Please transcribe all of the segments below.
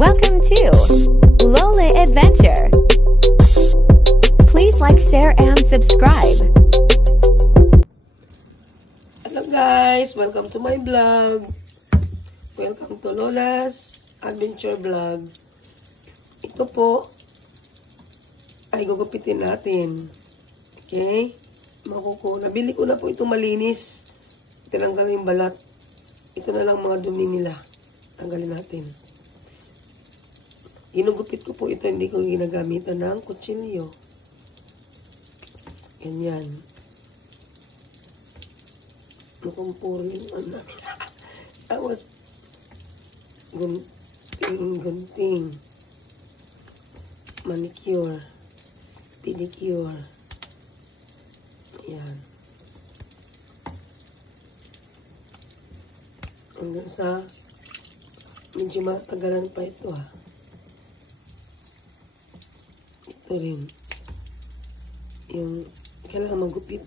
Welcome to Lola Adventure. Please like, share, and subscribe. Hello guys! Welcome to my vlog. Welcome to Lola's Adventure Vlog. Ito po ay gugupitin natin. Okay? Nabili ko na po itong malinis. Tinanggal yung balat. Ito na lang mga dumi nila. Tanggalin natin. Ginugupit ko po ito. Hindi ko ginagamitan ng kutsilyo. Ganyan. Mukhang puro yung ano namin. Awas. Gunting. Manicure. Pedicure. Ayan. Hanggang sa medyo matagalan pa ito Ito rin. Yung kailangan magupit.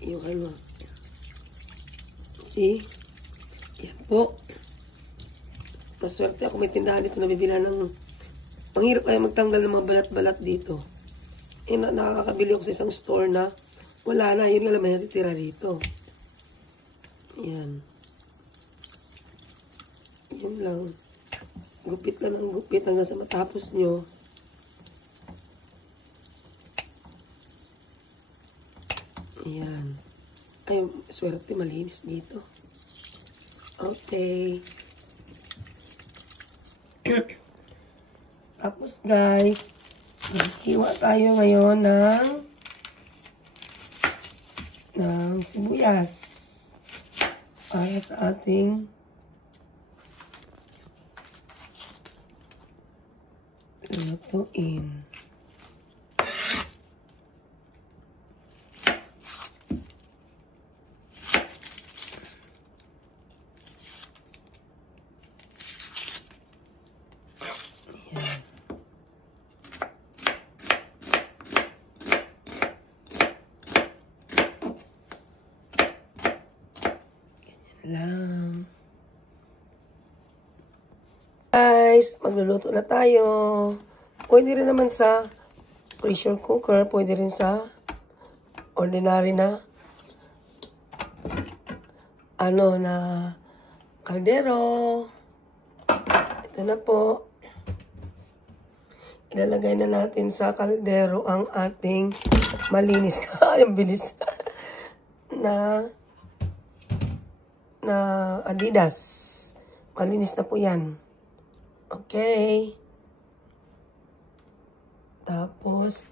Yung ano. See? Yan po. Maswerte ako may tindahan dito na bibila ng manghirap ay magtanggal ng mga balat-balat dito. Nakakabili ako sa isang store na wala na. Yun lang may natitira dito. Yan. Yun lang. Gupit lang ng gupit hanggang sa matapos nyo. Ayan. Ay, swerte malinis dito. Okay. Tapos guys, hiwa tayo ngayon ng sibuyas para sa ating lutuin. Lang. Guys, magluluto na tayo. Pwede rin naman sa pressure cooker, pwede rin sa ordinary na na kaldero. Ito na po. Ilalagay na natin sa kaldero ang ating malinis na, ang bilis na Adidas. Malinis na po yan. Okay. Tapos,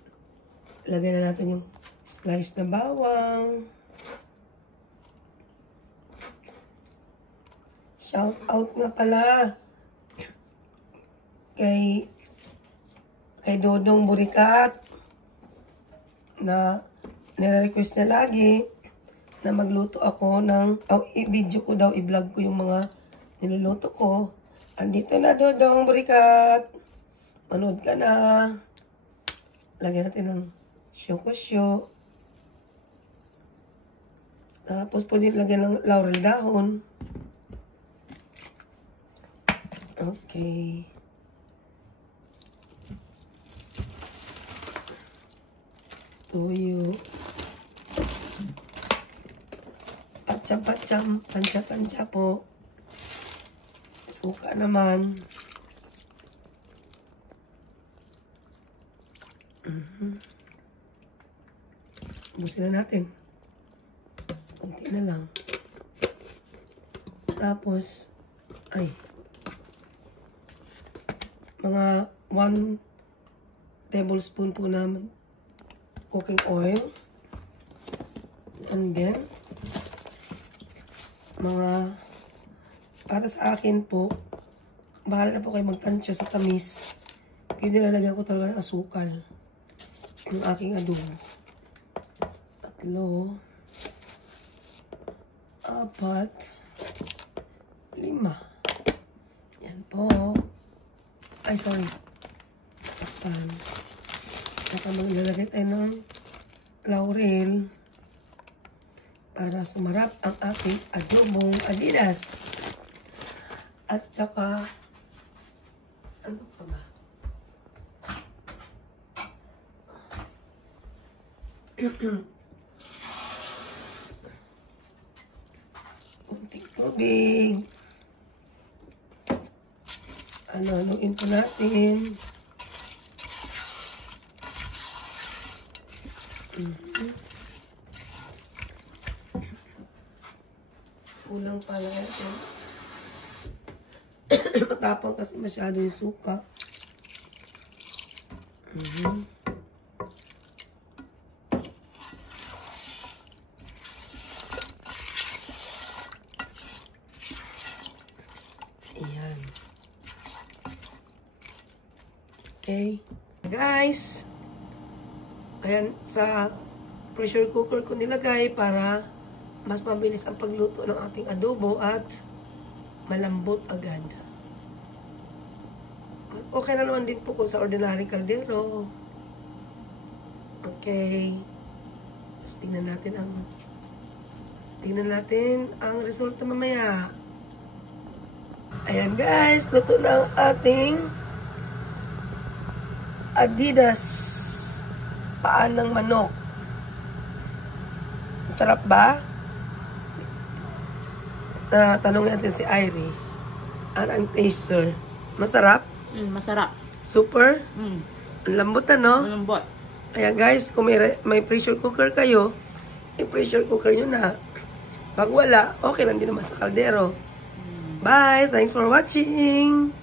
lagay na natin yung slice na bawang. Shout out nga pala kay Dodong Burikat na nire-request niya lagi na magluto ako i-video ko daw, i-vlog ko yung mga niluluto ko. Andito na, Dodong Burikat. Manood ka na. Lagyan natin ng syo-kusyo. Tapos pwede lagyan ng laurel dahon. Okay. Tuyo. Patsam-patsam. Tansya-tansya po. Suka naman. Ubusin na natin. Kunti na lang. Tapos, mga 1 tablespoon po naman cooking oil. And then, para sa akin po, bahala na po kayo magtansya sa tamis. Kaya nilalagyan ko talaga ng asukal. Yung aking adobo. 3, 4, 5. Yan po. Ay, sorry. Takpan. Saka maglalagay tayo ng laurel para sumarap ang ating adobong Adidas. At saka Kunting tubig. Haluin po natin. Kulang pala natin. Matapang kasi masyado yung suka. Ayan. Okay. Guys, ayan, sa pressure cooker ko nilagay para mas mabilis ang pagluto ng ating adobo at malambot agad. Okay na naman din po kung sa ordinary kaldero. Okay. Tapos tingnan natin ang resulta mamaya. Ayan guys, luto na ang ating Adidas paan ng manok. Sarap ba? Tanongin natin si Irish. Ang taster. Masarap? Masarap. Super? Ang lambot na, no? Malambot. Kaya guys, kung may pressure cooker kayo, i-pressure cooker nyo na. Pag wala, okay lang din naman sa kaldero. Bye! Thanks for watching!